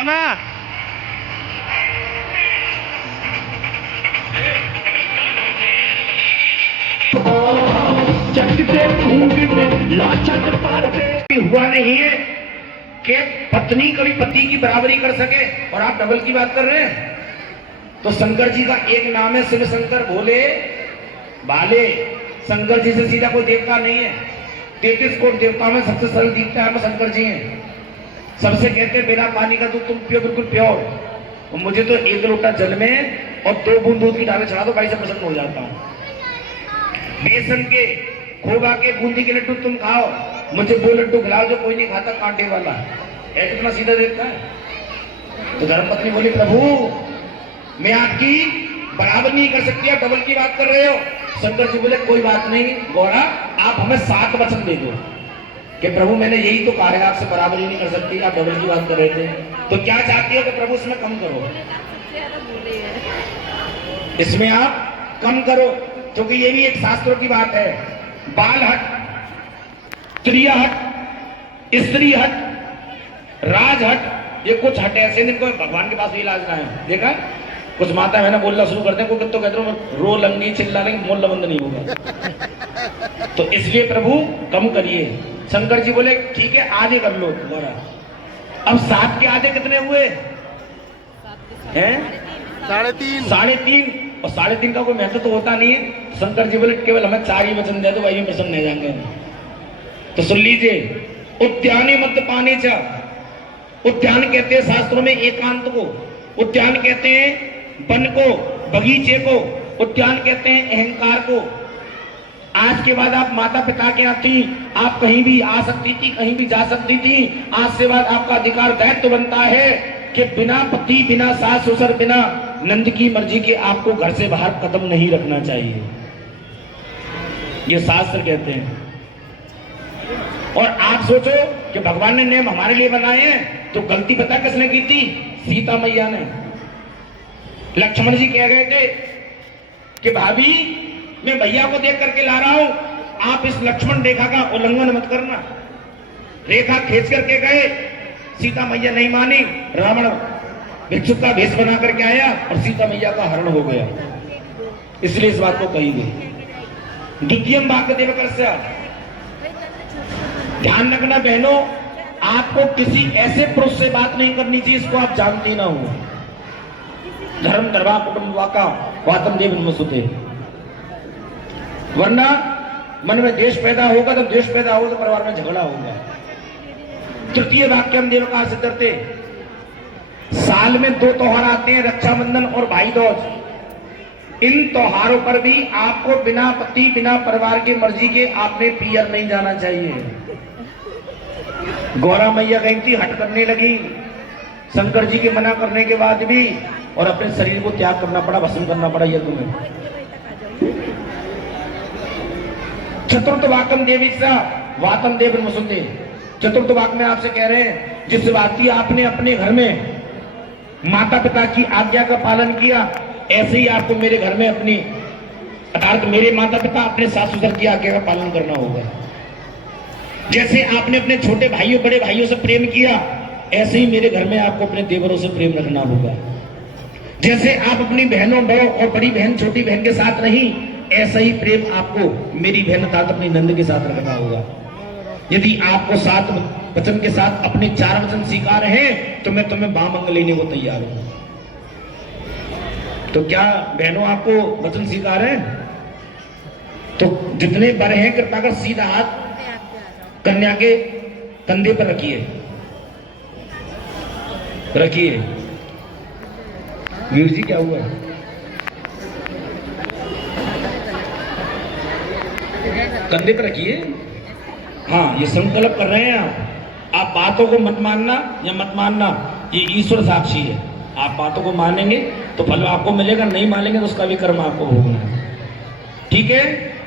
आओ ना। हुआ नहीं है कि पत्नी कभी पति की बराबरी कर सके और आप डबल की बात कर रहे हैं। तो शंकर जी का एक नाम है शिव शंकर भोले भाले। शंकर जी से सीधा कोई देवता नहीं है। 33 करोड़ देवताओं में सबसे सरल दिखता है शंकर जी हैं। सबसे कहते हैं बिना पानी का दूध तुम पियो बिल्कुल प्योर। और मुझे तो 1 लोटा जल में और 2 बूंद दूध की डाले चढ़ा दो, भाई से प्रसन्न हो जाता हूँ। बेसन के खोबा के बूंदी के लड्डू तुम खाओ, मुझे वो लड्डू खिलाओ जो कोई नहीं खाता कांटे वाला। ऐसे इतना सीधा देता है। तो धर्मपत्नी बोली प्रभु मैं आपकी बराबर नहीं कर सकती, आप डबल की बात कर रहे हो। शंकर जी बोले कोई बात नहीं गौरा, आप हमें 7 वचन दे दो कि प्रभु मैंने यही तो कहा है आपसे बराबरी नहीं कर सकती, आप डबल की बात कर रहे थे। तो क्या चाहती हो कि प्रभु इसमें कम करो, इसमें आप कम करो। क्योंकि ये भी एक शास्त्रों की बात है। बाल हट, त्रिया हट, स्त्री हट, राज हट, ये कुछ हट ऐसे जिनको भगवान के पास भी इलाज ना है। देखा कुछ माता है ना बोलना शुरू करते हैं, को तो कहते हो रो लंगी चिल्ला लेंगे, मोल बंद नहीं होगा। तो इसलिए प्रभु कम करिए। शंकर जी बोले ठीक है आधे कर लो तुम्हारा। अब 7 के आधे कितने हुए हैं? 3.5। और 3.5 का कोई महत्व तो होता नहीं है। शंकर जी बोले केवल हमें 4 ही वचन दे दो, भाई प्रसन्न हो जाएंगे। तो सुन लीजिए, उद्याने मध्य पाने चा। उद्यान कहते हैं शास्त्रों में एकांत को, उद्यान कहते हैं वन को, बगीचे को, उद्यान कहते हैं अहंकार को। आज के बाद आप माता पिता के यहाँ थी, आप कहीं भी आ सकती थी, कहीं भी जा सकती थी। आज से बाद आपका अधिकार दायित्व बनता है कि बिना पति, बिना सास ससुर, बिना नंद की मर्जी के आपको घर से बाहर कदम नहीं रखना चाहिए। ये शास्त्र कहते हैं। और आप सोचो कि भगवान ने नियम हमारे लिए बनाए हैं, तो गलती पता किसने की थी? सीता मैया ने। लक्ष्मण जी कह गए थे कि भाभी मैं भैया को देख करके ला रहा हूं, आप इस लक्ष्मण रेखा का उल्लंघन मत करना। रेखा खींच करके गए, सीता मैया नहीं मानी। रावण भिक्षुक का भेष बना करके आया और सीता मैया का हरण हो गया। इसलिए इस बात को कही गई। द्वितीय वाक्य देवकर्ष्य। ध्यान रखना बहनों, आपको किसी ऐसे पुरुष से बात नहीं करनी चाहिए इसको आप जानती ना हो। धर्म धर्मा कुटुंब वाका वातम देव नमस्तुते। वरना मन में देश पैदा होगा, तो देश पैदा होगा तो परिवार में झगड़ा होगा। तृतीय वाक्य हम देवकार से करते। साल में 2 त्योहार आते हैं, रक्षाबंधन और भाई दूज। इन त्योहारों पर भी आपको बिना पति, बिना परिवार की मर्जी के आपने पियर नहीं जाना चाहिए। गौरा मैया गई थी, हट करने लगी शंकर जी के मना करने के बाद भी, और अपने शरीर को त्याग करना पड़ा, भस्म करना पड़ा यज्ञ में। चतुर्थ वाकम देवीसा वातम देव नमस्तुते। चतुर्थ वाक में आपसे कह रहे हैं, जिस बात आपने अपने घर में माता पिता की आज्ञा का पालन किया, ऐसे ही आपको मेरे घर में अपनी अर्थात मेरे माता पिता अपने सास ससुर की आज्ञा का पालन करना होगा। जैसे आपने अपने छोटे भाइयों बड़े भाइयों से प्रेम किया, ऐसे ही मेरे घर में आपको अपने देवरों से प्रेम रखना होगा। जैसे आप अपनी बहनों बड़ों और बड़ी बहन छोटी बहन के साथ नहीं, ऐसा ही प्रेम आपको मेरी बहन अर्थात अपनी नंद के साथ रखना होगा। यदि आपको 7 वचन के साथ अपने 4 वचन स्वीकार हैं, तो मैं तुम्हें बामंग लेने को तैयार हूं। तो क्या बहनों आपको वचन स्वीकार है? तो जितने बड़े हैं कृपा कर सीधा हाथ कन्या के कंधे पर रखिए, रखिए। वीर जी क्या हुआ? कंधे पर रखिए। हाँ, ये संकल्प कर रहे हैं आप बातों को मत मानना या मत मानना, ये ईश्वर साक्षी है। आप बातों को मानेंगे तो फल आपको मिलेगा, नहीं मानेंगे तो उसका भी कर्म आपको भोगना है। ठीक है।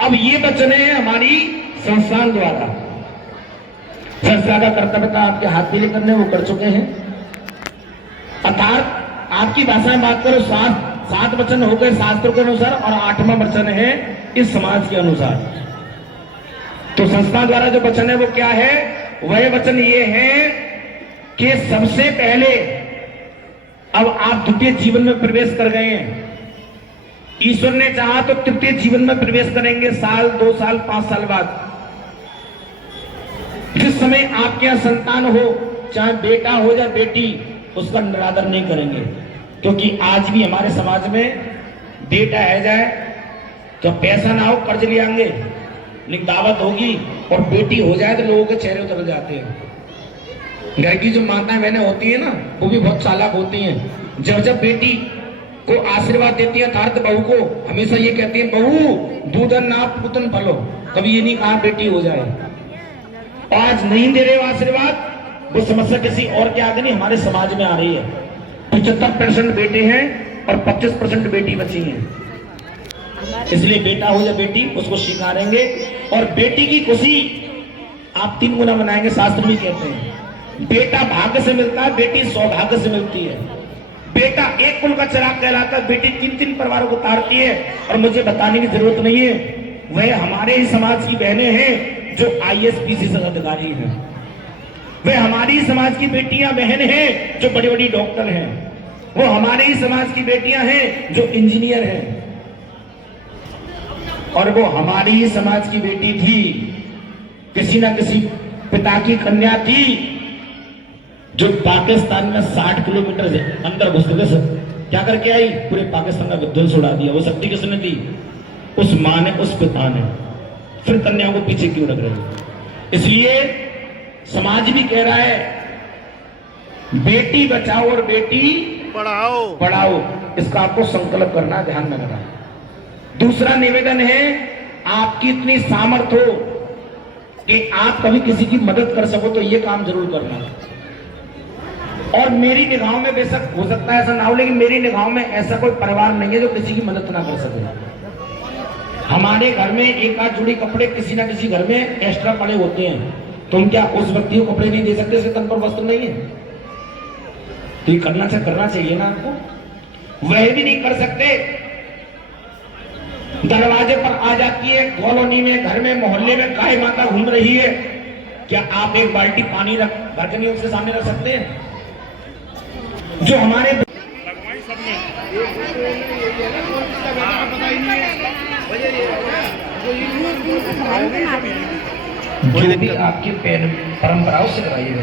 अब ये वचन है हमारी संस्थान द्वारा। संस्था का कर्तव्य आपके हाथ पीले करने वो कर चुके हैं। अर्थात आपकी भाषा में बात करो, 7 वचन हो गए शास्त्रों के अनुसार, और 8वां वचन है इस समाज के अनुसार। तो संस्था द्वारा जो वचन है वो क्या है? वह वचन ये है कि सबसे पहले अब आप द्वितीय जीवन में प्रवेश कर गए हैं। ईश्वर ने चाहा तो तृतीय जीवन में प्रवेश करेंगे, साल 2 साल 5 साल बाद। जिस समय आपके यहां संतान हो, चाहे बेटा हो या बेटी, उसका निरादर नहीं करेंगे। क्योंकि आज भी हमारे समाज में बेटा है जाए तो पैसा ना हो कर्ज ले आएंगे, लेकिन दावत होगी, और बेटी हो जाए तो लोगों के चेहरे उतर जाते हैं। घर की जो माताएं बहनें होती है ना, वो भी बहुत चालाक होती हैं। जब बेटी को आशीर्वाद देती है अर्थात बहू को, हमेशा ये कहती है, बहू दूधन ना पुतन फलो। कभी ये नहीं कहा बेटी हो जाए। आज नहीं दे रहे हो आशीर्वाद, वो समस्या किसी और के आगे नहीं, हमारे समाज में आ रही है। 75% बेटे हैं और 25% बेटी बची हैं। इसलिए बेटा हो या बेटी, उसको स्वीकारेंगे, और बेटी की खुशी आप 3 गुना मनाएंगे। शास्त्र भी कहते हैं बेटा भाग्य से मिलता है, बेटी सौभाग्य से मिलती है। बेटा एक कुल का चिराग कहलाता है, बेटी 3-3 परिवारों को तारती है। और मुझे बताने की जरूरत नहीं है, वह हमारे ही समाज की बहनें हैं जो IAS PCS अधिकारी हैं। वह हमारी समाज की बेटियां बहन हैं जो बड़ी बड़ी डॉक्टर हैं। वो हमारे ही समाज की बेटियां हैं जो इंजीनियर हैं। और वो हमारी ही समाज की बेटी थी, किसी ना किसी पिता की कन्या थी, जो पाकिस्तान में 60 किलोमीटर से अंदर घुस गए, क्या करके आई, पूरे पाकिस्तान का विध्वंस उड़ा दिया। वो शक्ति किसने दी? उस मां ने, उस पिता ने। फिर कन्याओं को पीछे क्यों रख रहे? इसलिए समाज भी कह रहा है बेटी बचाओ और बेटी पढ़ाओ। इसका आपको संकल्प करना, ध्यान में रखना। दूसरा निवेदन है, आपकी इतनी सामर्थ्य हो कि आप कभी किसी की मदद कर सको तो ये काम जरूर करना। और मेरी निगाहों में बेशक हो सकता है ऐसा ना हो, लेकिन मेरी निगाहों में ऐसा कोई परिवार नहीं है जो किसी की मदद ना कर सके। हमारे घर में एक आध जोड़ी कपड़े किसी ना किसी घर में एक्स्ट्रा पड़े होते हैं, तो हम क्या उस व्यक्ति को कपड़े नहीं दे सकते, उसके तन पर वस्त्र नहीं है? तो ये करना चाहिए ना आपको। वह भी नहीं कर सकते, दरवाजे पर आ जाती है, कॉलोनी में, घर में, मोहल्ले में गाय माता घूम रही है, क्या आप एक बाल्टी पानी रख घर के उसके सामने रख सकते हैं? जो हमारे जो भी आपकी परंपराओं से कराइएगा।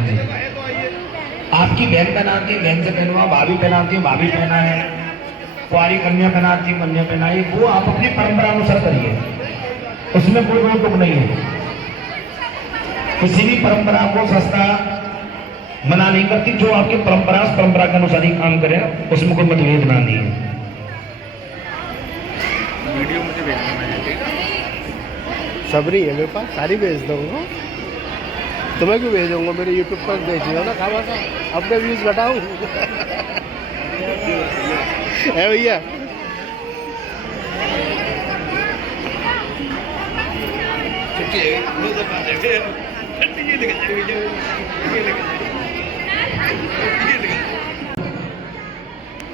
आपकी बहन पहनाती है, बहन से पहनवा, भाभी पहनाती है, भाभी पहना है, कुंवारी कन्या पहनाती है, कन्या पहनाई, वो आप अपनी परंपरा अनुसार करिए, उसमें कोई रोक टोक नहीं है। किसी भी परंपरा को सस्ता मना नहीं करती। जो आपकी परंपरा, उस परंपरा के अनुसार ही काम करें, उसमें कोई मतभेद ना नहीं है। वीडियो मुझे भेजना है, सब नहीं है मेरे पास, सारी भेज दूंगा। तुम्हें क्यों भेजूंगा? मेरे यूट्यूब पर भेजिए ना, खावा का अपने व्यूज घटाऊं है भैया।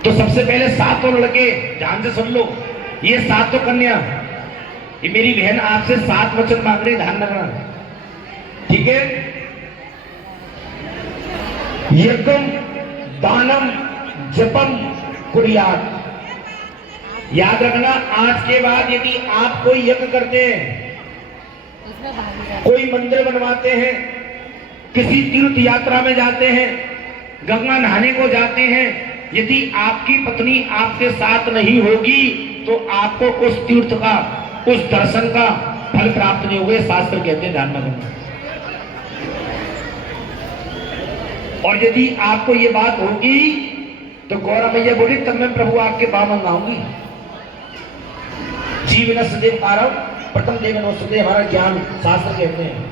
तो सबसे पहले 7 लड़के ध्यान से सुन लो, ये 7 कन्या, ये मेरी बहन आपसे 7 वचन मांग रही, ध्यान रखना, ठीक है? यज्ञम दानम जपम कुर्यात। याद रखना, आज के बाद यदि आप कोई यज्ञ करते हैं, कोई मंदिर बनवाते हैं, किसी तीर्थ यात्रा में जाते हैं, गंगा नहाने को जाते हैं, यदि आपकी पत्नी आपके साथ नहीं होगी तो आपको उस तीर्थ का, उस दर्शन का फल प्राप्त नहीं होगा, शास्त्र कहते हैं, ध्यान रखना। और यदि आपको ये बात होगी तो गौरा मैया बोली, तब मैं प्रभु आपके बाम मंगाऊंगी। जीवन सदैव कारव प्रथम देवन वसुदेव, हमारा ज्ञान शास्त्र कहते हैं।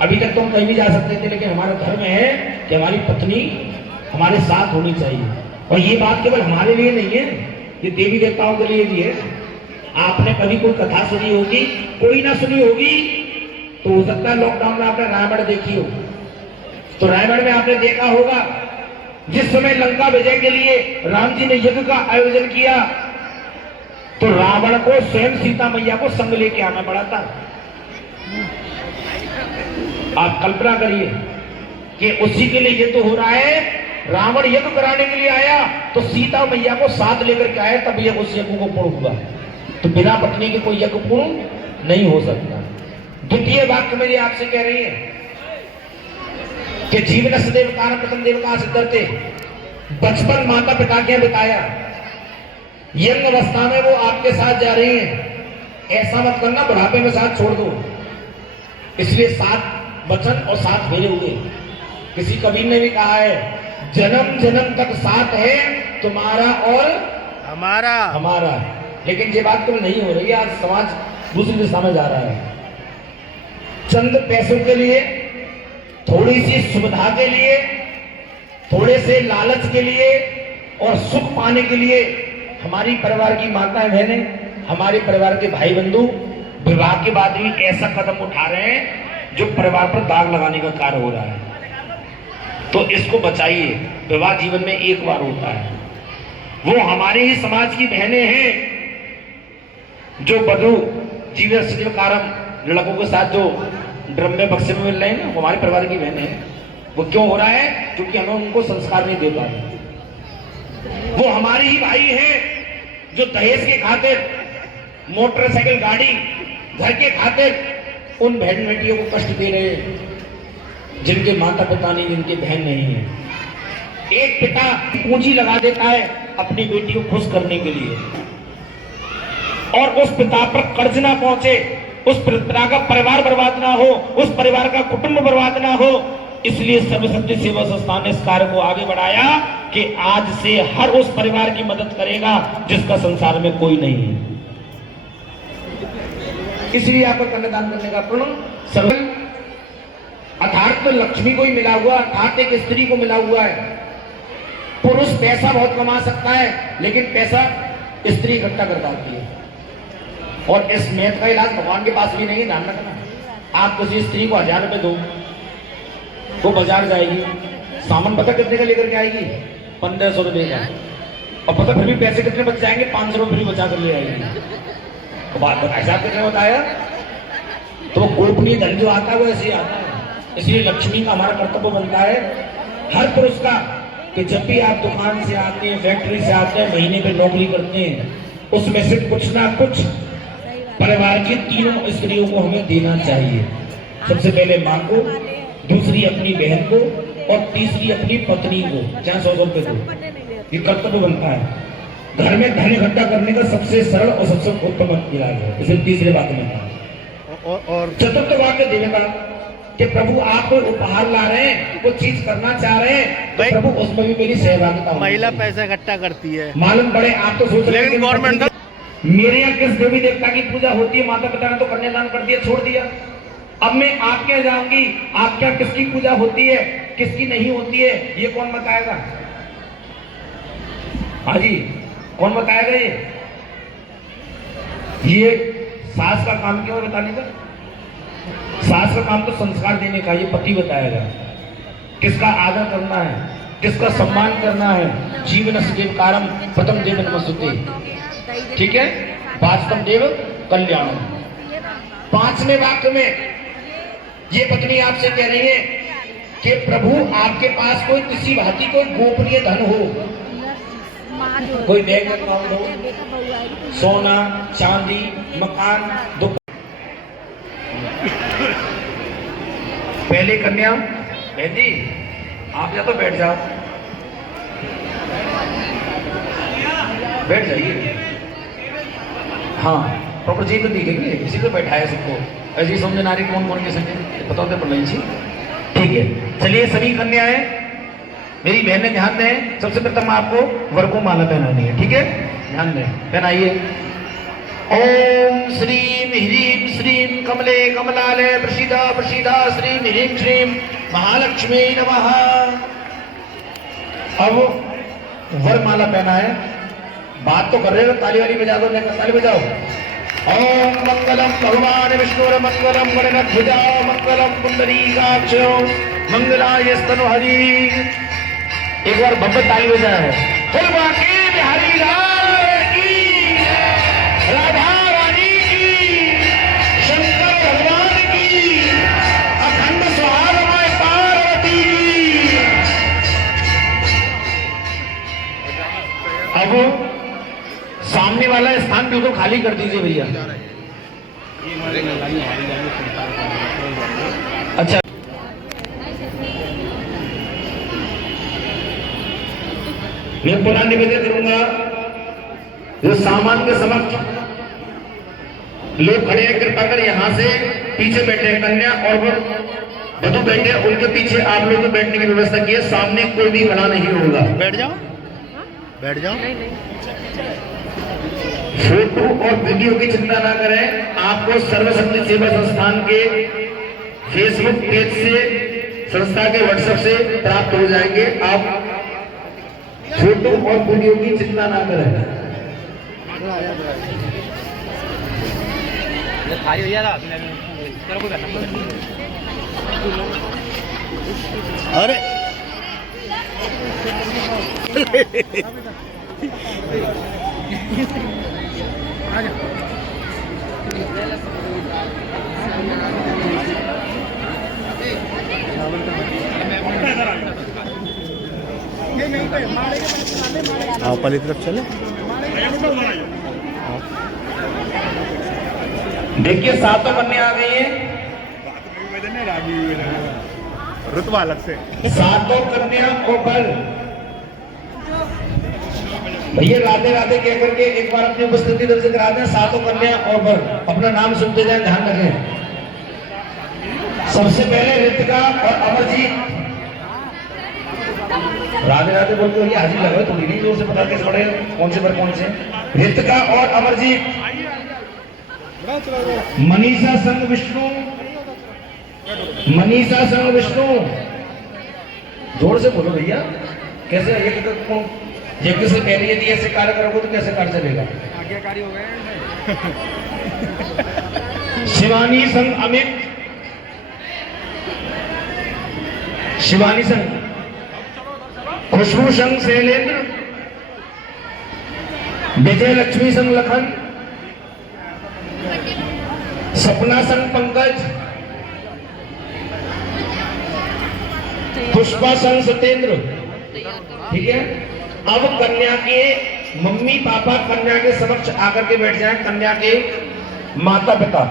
अभी तक तो हम कहीं भी जा सकते थे, लेकिन हमारा धर्म है कि हमारी पत्नी हमारे साथ होनी चाहिए। और ये बात केवल हमारे लिए नहीं है, ये देवी देवताओं के लिए भी है। आपने कभी कोई कथा सुनी होगी, कोई ना सुनी होगी, तो हो सकता है लॉकडाउन में आपने रामायण देखी हो, तो रामायण में आपने देखा होगा जिस समय लंका विजय के लिए राम जी ने यज्ञ का आयोजन किया, तो रावण को स्वयं सीता मैया को संग लेके आना पड़ा था। आप कल्पना करिए कि उसी के लिए युद्ध हो रहा है, रावण यज्ञ कराने के लिए आया तो सीता मैया को साथ लेकर के आया, तब यज्ञ उस यज्ञ को पूर्ण हुआ। तो बिना पत्नी के कोई यज्ञ पूर्ण नहीं हो सकता। द्वितीय वाक्य मेरी आपसे कह रही है कि जीवन सदैव कारण प्रथम देव कहां सिद्धते, बचपन माता पिता के बिताया, यंग अवस्था में वो आपके साथ जा रही हैं, ऐसा मत करना बुढ़ापे में साथ छोड़ दो। इसलिए 7 वचन और 7 फेरे हुए। किसी कबीर ने भी कहा है, जन्म जन्म तक साथ है तुम्हारा और हमारा। लेकिन ये बात तो नहीं हो रही है, आज समाज दूसरी दिशा में जा रहा है। चंद पैसों के लिए, थोड़ी सी सुविधा के लिए, थोड़े से लालच के लिए और सुख पाने के लिए हमारी परिवार की माताएं बहनें, हमारे परिवार के भाई बंधु विवाह के बाद भी ऐसा कदम उठा रहे हैं जो परिवार पर दाग लगाने का कार्य हो रहा है। तो इसको बचाइए। विवाह जीवन में एक बार होता है। वो हमारे ही समाज की बहनें हैं जो वधू जीवन सदैव कारण लड़कों के साथ जो ड्रम में बक्से में मिल रहे हैं, वो हमारे परिवार की बहनें हैं। वो क्यों हो रहा है? क्योंकि हमें उनको संस्कार नहीं दे पा रहे। वो हमारे ही भाई हैं जो दहेज के खातिर, मोटरसाइकिल गाड़ी, घर के खातिर उन बहन बेटियों को कष्ट दे रहे हैं जिनके माता पिता नहीं, जिनके बहन नहीं है। एक पिता पूंजी लगा देता है अपनी बेटी को खुश करने के लिए, और उस पिता पर कर्ज ना पहुंचे, उस पिता का परिवार बर्बाद ना हो, उस परिवार का कुटुंब बर्बाद ना हो। इसलिए सर्वशक्ति सेवा संस्थान ने इस कार्य को आगे बढ़ाया कि आज से हर उस परिवार की मदद करेगा जिसका संसार में कोई नहीं है। इसलिए आपको कन्यादान करने का पूर्ण सर्व अर्थात तो लक्ष्मी को ही मिला हुआ, अर्थात एक स्त्री को मिला हुआ है। पुरुष पैसा बहुत कमा सकता है, लेकिन पैसा स्त्री इकट्ठा कर पाती है। और इस मैथ का इलाज भगवान के पास भी नहीं है, ध्यान रखना। आप किसी स्त्री को 1000 रुपए दो, वो बाजार जाएगी, सामान पता कितने का लेकर के आएगी? 1500 रुपए का। और पता फिर भी पैसे कितने बच जाएंगे? 500 रुपए बचा कर ले आएगी। तो बात ऐसा कितने बताया? तो गोपनीय धन जो आता है वो ऐसे आता है। इसलिए लक्ष्मी का हमारा कर्तव्य बनता है हर पुरुष का कि जब भी आप दुकान से आते हैं, फैक्ट्री से आते हैं, महीने पे नौकरी करते हैं, उसमें से कुछ ना कुछ परिवार की तीनों स्त्रियों को हमें देना चाहिए। सबसे पहले माँ को, दूसरी अपनी बहन को, और तीसरी अपनी पत्नी को, चाहे 100 रुपए को। ये कर्तव्य बनता है। घर में धन इकट्ठा करने का सबसे सरल और सबसे उत्तम इलाज है। इसे तीसरे वाक्य में कहा। और चतुर्थ वाक्य देने का कि प्रभु आप कोई उपहार ला रहे हैं, कोई चीज करना चाह रहे हैं, तो प्रभु उसमें भी मेरी सहभागिता हो। महिला पैसा इकट्ठा करती है, मालूम पड़े। आप तो सोच रहे हैं गवर्नमेंट मेरे यहाँ किस देवी देवता की पूजा होती है, माता पिता ने तो कन्यादान कर दिया, छोड़ दिया। अब मैं आपके यहाँ जाऊंगी, आपके यहाँ किसकी पूजा होती है, किसकी नहीं होती है, ये कौन बताएगा? हाँ जी, कौन बताएगा? ये सास का काम क्यों है बताने का? सास का काम तो संस्कार देने का, ये पति बताएगा किसका आदर करना है, किसका सम्मान करना है। जीवन सदैव कारम प्रथम देव नमस्ते, ठीक है, वास्तव देव कल्याण। 5वें वाक्य में ये पत्नी आपसे कह रही है कि प्रभु आपके पास कोई किसी भांति कोई गोपनीय धन हो, कोई बैंक अकाउंट हो, सोना चांदी, मकान, दुकान। पहले कन्या, बहन जी आप या तो बैठ जाओ, बैठ जाइए। हाँ, प्रॉपर जी तो दिखेंगे, इसी को बैठाया सबको। ऐसी समझ नारी कौन कौन के संगे बताओ प्रवीण जी, ठीक है। चलिए सभी कन्याएं, मेरी बहनें ध्यान दें। सबसे प्रथम आपको वर को माला पहनानी है, ठीक है, ध्यान दें, पहनाइए। ओम श्रीम ह्रीम श्रीम कमले कमलाले प्रसीदा प्रसीदा श्रीम ह्रीम श्रीम महालक्ष्मी नमः। अब वर माला पहना है, बात तो कर रहे हो, ताली वाली बजा दो, ताली बजाओ। ओम मंगलम भगवान विष्णुर मंगलम गणनाथ मंगलम पुंडरीकाक्ष मंगलाय स्तनहरि। एक बार बब्बर ताली बजा है। बोल बाकी बिहारी लाल की, राधा रानी की, शंकर भगवान की, अखंड सुहागमय पार्वती की। खाली कर दीजिए भैया। अच्छा, मैं पुनः निवेदन करूंगा, जो सामान के समक्ष लोग खड़े हैं, कृपा कर यहाँ से पीछे बैठे हैं, कन्या और वधू बैठे हैं, उनके पीछे आप लोगों को बैठने की व्यवस्था की है। सामने कोई भी खड़ा नहीं होगा। बैठ जाओ, बैठ जाओ। फोटो और वीडियो की चिंता ना करें, आपको सर्वशक्ति सेवा संस्थान के फेसबुक पेज से, संस्था के व्हाट्सएप से प्राप्त हो जाएंगे। आप फोटो और वीडियो की चिंता ना करें। अरे आओ पहली तरफ चले। देखिए, सातों कन्या आ गई है, रुतबा अलग से। सातों कन्या को बल भैया राधे राधे कह करके एक बार अपनी उपस्थिति दर्ज करा दें। सातों कन्या और बर अपना नाम सुनते जाए, ध्यान रखें। सबसे पहले रितिका और अमरजीत। राधे राधे बोलते हो, ये हाजिर लगा थोड़ी नहीं, जोर से पता कैसे पड़े कौन से बर कौन से। रितिका और अमरजीत। मनीषा संग विष्णु, मनीषा संग विष्णु। जोर से बोलो भैया, कैसे यज्ञ से पहले यदि ऐसे कार्य करोगे तो कैसे कार्य चलेगा? आज्ञाकारी हो गए। शिवानी संग अमित, शिवानी संग खुशबू संग शैलेंद्र, विजय लक्ष्मी संग लखन, सपना संग पंकज, पुष्पा संग सत्येंद्र। ठीक है, अब कन्या के मम्मी पापा कन्या के समक्ष आकर के बैठ जाएं, कन्या के माता पिता।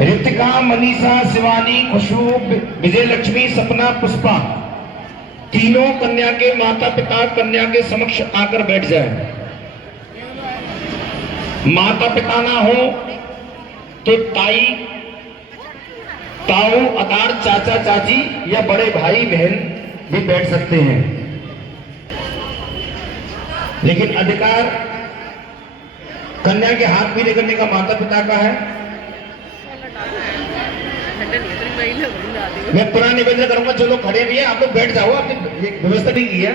रितिका, मनीषा, शिवानी, खुशबू, विजय लक्ष्मी, सपना, पुष्पा, तीनों कन्या के माता पिता कन्या के समक्ष आकर बैठ जाएं। माता पिता ना हो तो ताई, ताऊ, अतार, चाचा चाची या बड़े भाई बहन भी बैठ सकते हैं, लेकिन अधिकार कन्या के हाथ पीले करने का माता पिता का है। मैं पुनः निवेदन करूंगा, जो लोग खड़े भी हैं आप लोग बैठ जाओ, आपने व्यवस्था नहीं की है।